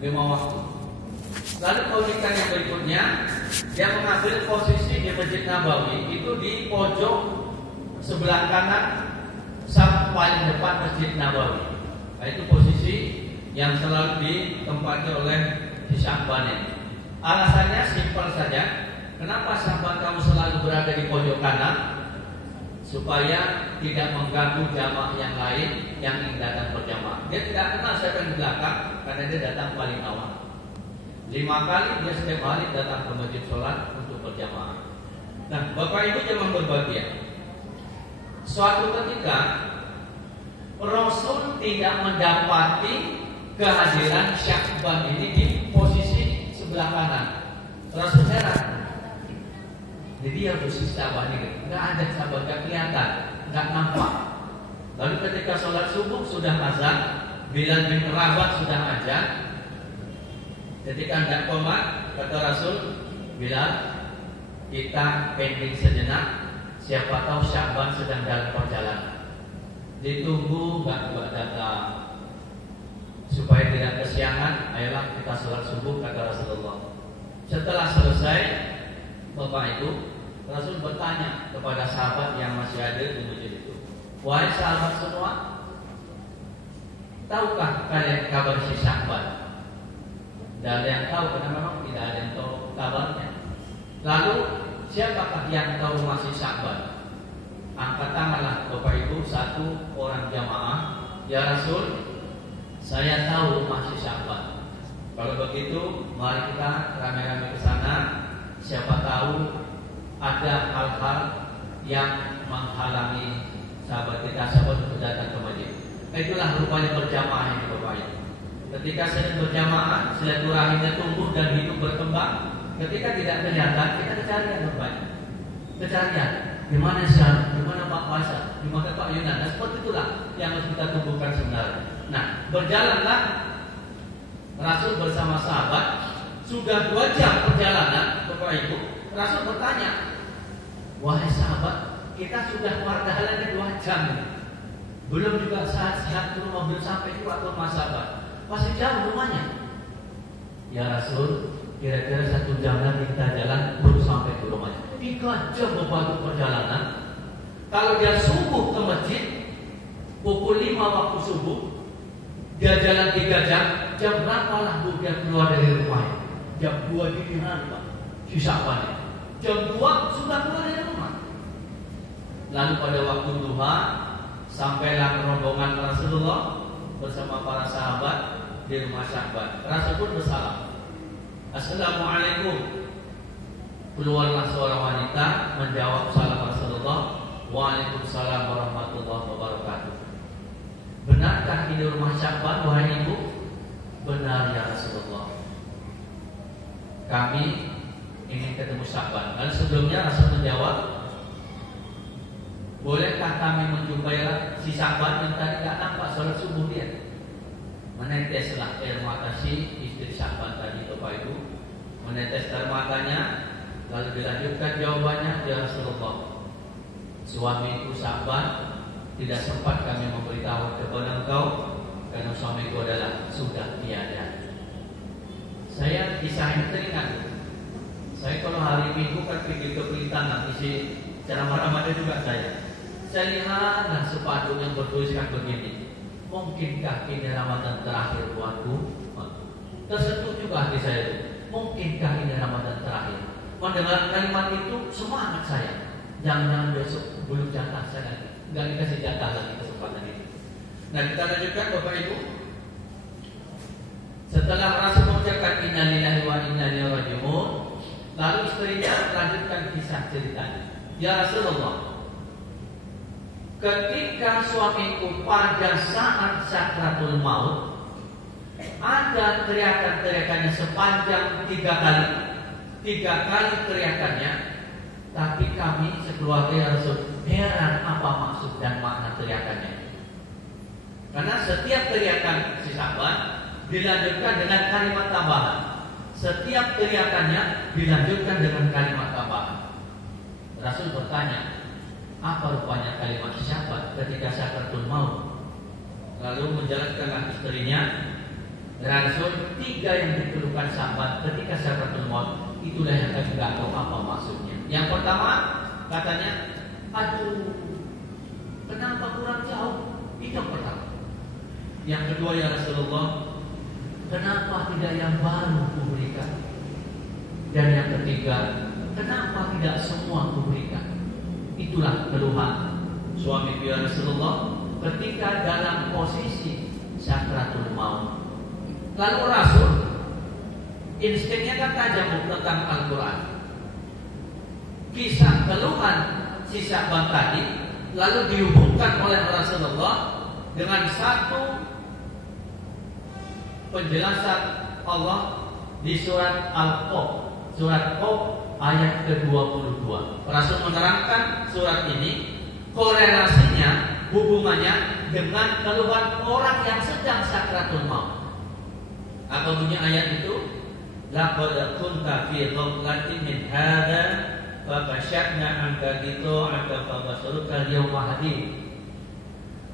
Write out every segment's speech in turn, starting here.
5 waktu. Lalu keunikan yang berikutnya, dia mengambil posisi di Masjid Nabawi itu di pojok sebelah kanan paling depan Masjid Nabawi. Nah, itu posisi yang selalu ditempati oleh Syahban ini. Alasannya simpel saja. Kenapa sahabat kamu selalu berada di pojok kanan? Supaya tidak mengganggu jamaah yang lain yang ingin datang berjamaah. Dia tidak kenal siapa yang di belakang karena dia datang paling awal. 5 kali dia setiap hari datang ke masjid sholat untuk berjamaah. Nah, Bapak Ibu jangan berbahagia. Suatu ketika Rasul tidak mendapati kehadiran Syahban ini di posisi sebelah kanan. Rasul heran. Jadi dia posisi Syahban ini nggak ada sahabat, nggak kelihatan, nggak nampak. Lalu ketika sholat subuh sudah azan, Bilal bin Rabah sudah azan. Ketika hendak qomat, kata Rasul, Bilal, kita pending sejenak. Siapa tahu Syahban sedang dalam perjalanan. Ditunggu nggak datang. Supaya tidak kesiangan, ayolah kita sholat subuh, kata Rasulullah. Setelah selesai, Bapak Ibu, Rasul bertanya kepada sahabat yang masih ada di masjid itu, wahai sahabat semua, tahukah kalian kabar si Syahban? Dan yang tahu, karena memang tidak ada yang tahu kabarnya. Lalu siapakah yang tahu masih Syahban? Angkat tanganlah Bapak Ibu, 1 orang jamaah. Ya Rasul, saya tahu masih Syahban. Kalau begitu, mari kita rame-rame ke sana. Siapa tahu ada hal-hal yang menghalangi sahabat kita untuk datang ke masjid. Itulah rupanya berjamaah ini Bapak Ibu. Ketika sedang berjamaah, silaturahimnya tumbuh dan hidup berkembang. Ketika tidak kelihatan, kita kecarian Bapak Ibu. Kecarian, di mana Syah, di mana Pak Faisal, di mana Pak Yunan. Nah, seperti itulah yang harus kita tumbuhkan sebenarnya. Nah, berjalanlah Rasul bersama sahabat. Sudah 2 jam perjalanan, Bapak Ibu. Rasul bertanya, wahai sahabat, kita sudah perjalanan 2 jam. Belum juga saat ke rumah, belum sampai juga ke rumah sahabat. Masih jauh rumahnya. Ya Rasul, kira-kira 1 jam lagi kita jalan baru sampai ke rumahnya. 3 jam Bapak perjalanan. Kalau dia subuh ke masjid pukul 5 waktu subuh, dia jalan 3 jam. Jam berapa lah dia keluar dari rumahnya? Jam 2 dini hari Pak, sisa apa? Jam 2 sudah keluar dari rumah. Lalu pada waktu duha, sampailah rombongan Rasulullah bersama para sahabat di rumah Syahban. Rasul pun bersalam, Assalamualaikum. Keluarlah seorang wanita menjawab salam Rasulullah, Waalaikumsalam warahmatullahi wabarakatuh. Benarkah ini rumah Syahban, wahai ibu? Benar ya Rasulullah, kami ingin ketemu Syahban. Lalu sebelumnya Rasul menjawab, bolehkah kami menjumpai si Syahban yang tadi tidak nampak sholat subuh dia? Meneteslah air mata si istri Syahban tadi Bapak Ibu. Menetes air matanya. Lalu dilanjutkan jawabannya, ya Rasulullah, suamiku Syahban tidak sempat kami memberitahu kepada engkau karena suamiku adalah sudah tiada. Saya kisah ini teringat. Saya kalau hari Minggu kan pergi ke Pelintangan, isi ceramah Ramadan juga saya lihatlah sepatu yang bertuliskan begini, mungkinkah ini Ramadan terakhir buatku? Tersentuh juga hati saya. Mungkinkah ini Ramadan terakhir? Mendengar kalimat itu semangat saya. Jangan besok belum jatah saya, nggak dikasih jatah lagi kesempatan itu. Nah, kita lanjutkan Bapak Ibu. Setelah Rasul mengucapkan inna lillahi wa inna ilaihi raji'un, lalu istrinya melanjutkan kisah ceritanya. Ya Rasulullah, ketika suamiku pada saat sakratul maut, ada teriakan-teriakannya sepanjang 3 kali. 3 kali teriakannya. Tapi kami sekeluarga Rasul heran apa maksud dan makna teriakannya. Karena setiap teriakan si sahabat dilanjutkan dengan kalimat tambahan. Setiap teriakannya dilanjutkan dengan kalimat tambahan. Rasul bertanya, apa rupanya kalimat sahabat ketika sakratul maut? Lalu menjelaskan istrinya, Rasul, 3 yang dikeluhkan sahabat ketika sakratul maut, itulah yang kami tidak tahu apa maksudnya. Yang pertama katanya, aduh, kenapa kurang jauh? Itu yang pertama. Yang kedua, ya Rasulullah, kenapa tidak yang baru kuberikan? Dan yang ketiga, kenapa tidak semua kuberikan? Itulah keluhan suami ya Rasulullah ketika dalam posisi sakratul maut. Lalu Rasul instingnya kan tajam tentang Al-Quran. Kisah keluhan si sahabat tadi lalu dihubungkan oleh Rasulullah dengan satu penjelasan Allah di surat Al-Qaf, surat Qaf ayat ke-22. Rasul menerangkan surat ini korelasinya, hubungannya dengan keluhan orang yang sedang sakratul maut. Apa bunyi ayat itu? Laqad kunta fi ghaflatin min hadza fa kashafna 'anka ghita'aka fa basaruka al-yawma hadid.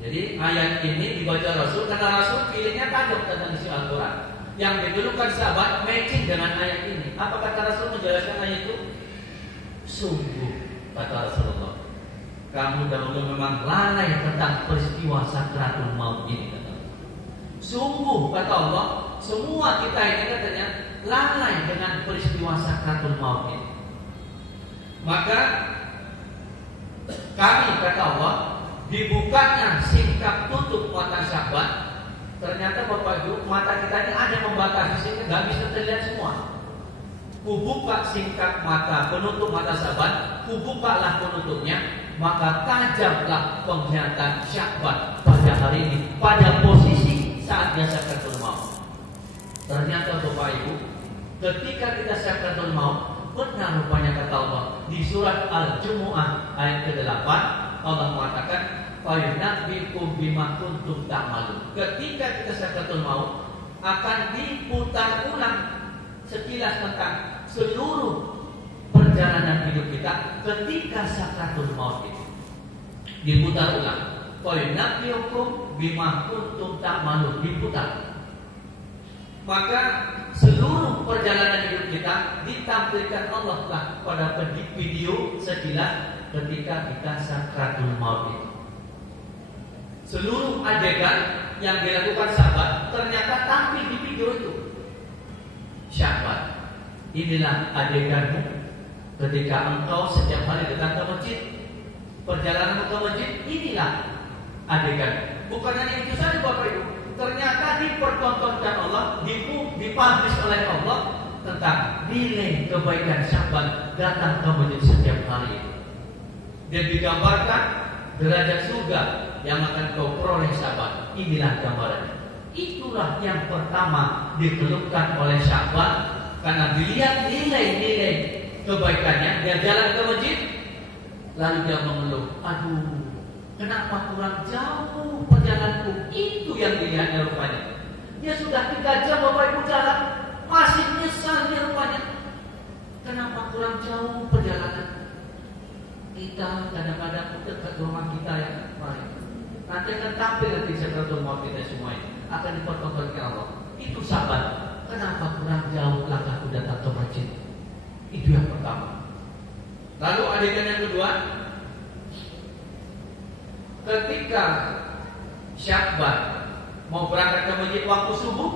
Jadi ayat ini dibaca Rasul karena Rasul feelingnya takut tentang isi Al-Quran. Yang didulukan sahabat matching dengan ayat ini. Apa kata Rasul menjelaskan ayat itu? Sungguh, kata Rasulullah, kamu dahulu memang lalai tentang peristiwa sakratul maut ini. Sungguh, kata Allah, semua kita ini katanya lalai dengan peristiwa sakratul maut ini. Maka kami, kata Allah, dibukanya singkap tutup mata sahabat. Ternyata Bapak Ibu, mata kita ini ada membatasi sehingga nggak bisa terlihat semua. Kubuka singkap mata, penutup mata sahabat, kubukalah penutupnya, maka tajamlah penglihatan sahabat pada hari ini, pada posisi saat dia sakratul maut. Ternyata Bapak Ibu, ketika kita sakratul maut, benar rupanya kata Allah di surat Al-Jumu'ah ayat ke-8, Allah mengatakan, "Fayunabbi'ukum bima kuntum ta'malun." Ketika kita sakratul maut, akan diputar ulang sekilas tentang seluruh perjalanan hidup kita ketika sakratul maut itu. Diputar ulang. Fayunabbi'ukum bima kuntum ta'malun, diputar. Maka seluruh perjalanan hidup kita ditampilkan Allah lah pada video sekilas ketika kita sakratul maut itu. Seluruh adegan yang dilakukan sahabat ternyata tampil di video itu. Sahabat, inilah adeganmu ketika engkau setiap hari datang ke masjid. Perjalananmu ke masjid, inilah adegan. Bukan hanya itu saja Bapak Ibu, ternyata dipertontonkan Allah, dipublish oleh Allah tentang nilai kebaikan sahabat datang ke masjid setiap hari. Dan digambarkan derajat surga yang akan kau peroleh sahabat. Inilah gambarannya. Itulah yang pertama dikeluhkan oleh sahabat karena dilihat nilai-nilai kebaikannya. Dia jalan ke masjid, lalu dia mengeluh, aduh, kenapa kurang jauh perjalananku? Itu yang dilihatnya rupanya. Dia sudah 3 jam Bapak Ibu jalan, masih nyesal dia rupanya. Kenapa kurang jauh perjalanan? Kita kadang-kadang dekat rumah kita yang baik. Nanti akan tampil nanti sakratul maut kita semua ini akan dipertontonkan Allah. Itu sahabat, kenapa kurang jauh langkahku datang ke masjid? Itu yang pertama. Lalu adegan yang kedua, ketika sahabat mau berangkat ke masjid waktu subuh,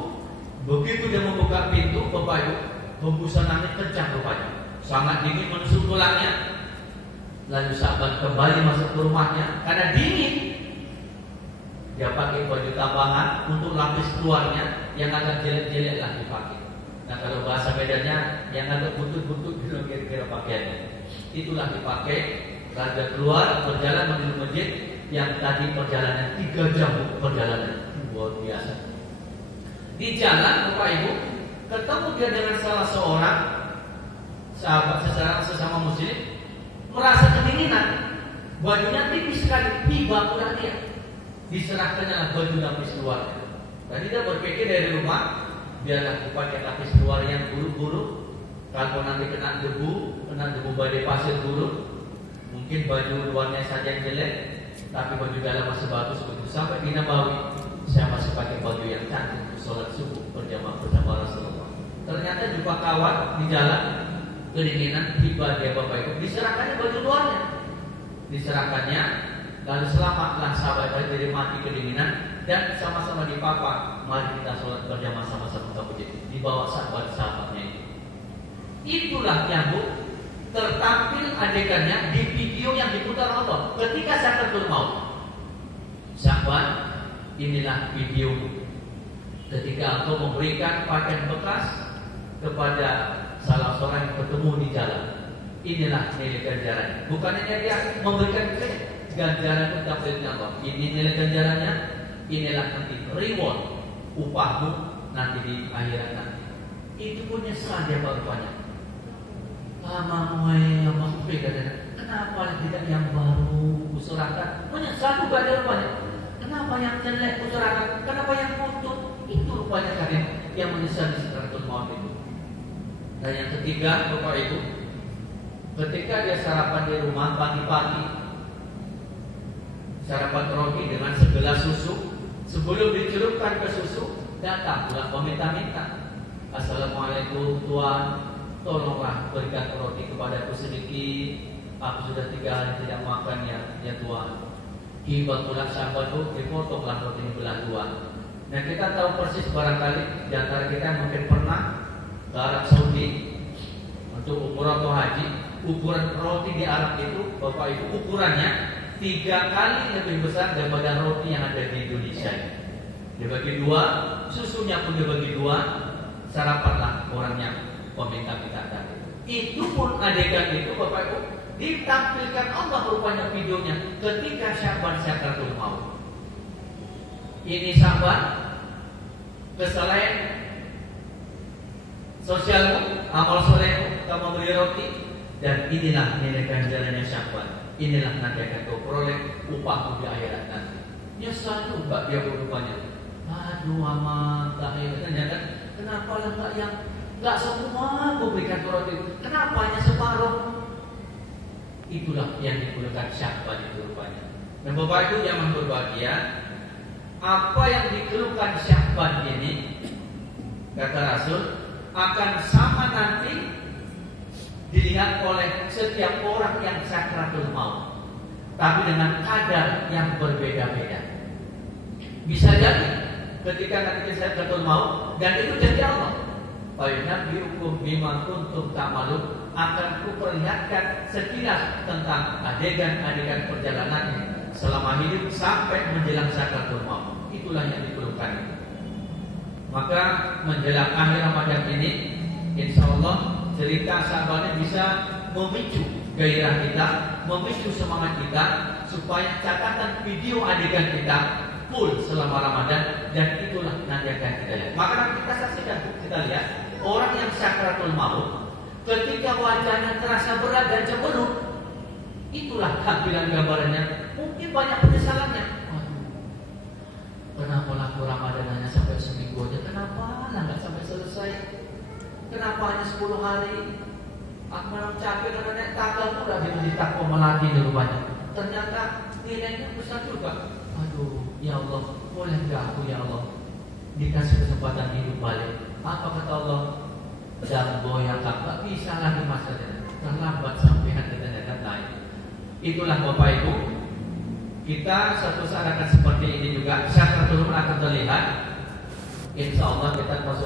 begitu dia membuka pintu, Bapak Ibu, hembusan angin kencang rupanya, sangat dingin menusuk tulangnya. Lalu sahabat kembali masuk ke rumahnya karena dingin. Dia pakai baju tambahan untuk lapis luarnya yang agak jelek-jelek lah dipakai. Nah kalau bahasa bedanya yang agak butut-butut gitu kira-kira pakaiannya. Itulah dipakai. Lalu keluar berjalan menuju masjid yang tadi perjalanan 3 jam perjalanan luar biasa. Di jalan Bapak Ibu ketemu dia dengan salah seorang sahabat sesama muslim, merasa kedinginan, bajunya tipis sekali, tiba pula dia diserahkannya baju lapis luar. Tadi dia berpikir dari rumah, biarlah dipakai lapis luar yang buruk-buruk. Kalau nanti kena debu badai pasir buruk, mungkin baju luarnya saja yang jelek, tapi baju dalam masih bagus begitu. Sampai di Nabawi, saya masih pakai baju yang cantik. sholat subuh berjamaah bersama Rasulullah. Ternyata jumpa kawan di jalan, kedinginan, tiba dia Bapak Ibu, diserahkannya baju luarnya, diserahkannya, lalu selamatlah sahabat dari mati kedinginan, dan sama-sama dipapa, mari kita sholat berjamaah sama-sama ke masjid. Dibawa sahabat-sahabatnya itu. Itulah yang tertampil adegannya di video yang diputar Allah ketika Sakratul Maut. Sahabat, inilah video ketika Allah memberikan pakaian bekas kepada salah seorang yang bertemu di jalan. Inilah nilai ganjarannya. Bukannya dia memberikan ganjaran untuk Allah. Ini nilai ganjarannya. Inilah nanti reward, upahmu nanti di akhirat nanti. Itu pun nyesal dia rupanya. Kenapa tidak yang baru kuserahkan? Menyesal juga dia rupanya. Kenapa yang jelek kuserahkan? Kenapa yang kotor? Itu rupanya kalian yang menyesal di Sakratul Maut itu. Dan yang ketiga, Bapak Ibu, ketika dia sarapan di rumah pagi-pagi, sarapan roti dengan segelas susu, sebelum dicelupkan ke susu, datang pula meminta-minta, Assalamualaikum Tuan, tolonglah berikan roti kepadaku sedikit. Aku sudah 3 hari tidak makan ya Tuan. Tiba pula sahabat itu dipotonglah roti ini belah 2. Nah kita tahu persis barangkali di antara kita mungkin pernah ke Arab Saudi untuk umrah atau haji. Ukuran roti di Arab itu, Bapak Ibu, ukurannya 3 kali lebih besar daripada roti yang ada di Indonesia. Dibagi 2, susunya pun dibagi 2, sarapanlah orang yang meminta tadi. Itu pun adegan itu Bapak Ibu ditampilkan Allah rupanya videonya ketika Sya'ban Sakratul Maut. Ini sahabat, kesalahan sosialmu, amal solehmu, kamu beri roti, dan inilah nilai ganjarannya Sya'ban. Inilah nanti akan kau peroleh upahmu di akhirat nanti. Nyesal juga dia berupanya. Aduh amat, ternyata kenapa lah enggak yang enggak semua aku berikan roti? Kenapa hanya separuh? Itulah yang diperlukan Sya'ban itu rupanya. Dan Bapak Ibu yang berbahagia, apa yang dikeluhkan Sya'ban ini, kata Rasul, akan sama nanti dilihat oleh setiap orang yang Sakratul Maut, tapi dengan kadar yang berbeda-beda. Bisa jadi ketika nanti Sakratul Maut dan itu jadi Allah, Nabiukum bima kuntum ta'malun, akan kuperlihatkan sekilas tentang adegan-adegan perjalanannya selama hidup sampai menjelang Sakratul Maut. Itulah yang diperlukan. Maka menjelang akhir Ramadan ini, insya Allah cerita sahabatnya bisa memicu gairah kita, memicu semangat kita, supaya catatan video adegan kita full selama Ramadan, dan itulah nanti akan kita lihat. Maka kita saksikan, kita lihat orang yang Sakratul Maut, ketika wajahnya terasa berat dan cemberut, itulah tampilan gambarannya. Mungkin banyak penyesalannya. Kenapa laku Ramadan hanya sampai seminggu aja? Kenapa lah nggak sampai selesai? Kenapa hanya 10 hari? Aku malam capek karena naik tangga pula di takwa melati di rumahnya. Ternyata nilainya besar juga. Aduh, ya Allah, boleh nggak aku ya Allah dikasih kesempatan hidup balik? Apa kata Allah? Dan boya tak bisa lagi masanya. Terlambat sampai katanya naik. Itulah Bapak Ibu, kita suatu saat akan seperti ini juga. Sakratul Maut akan terlihat. Insya Allah kita masuk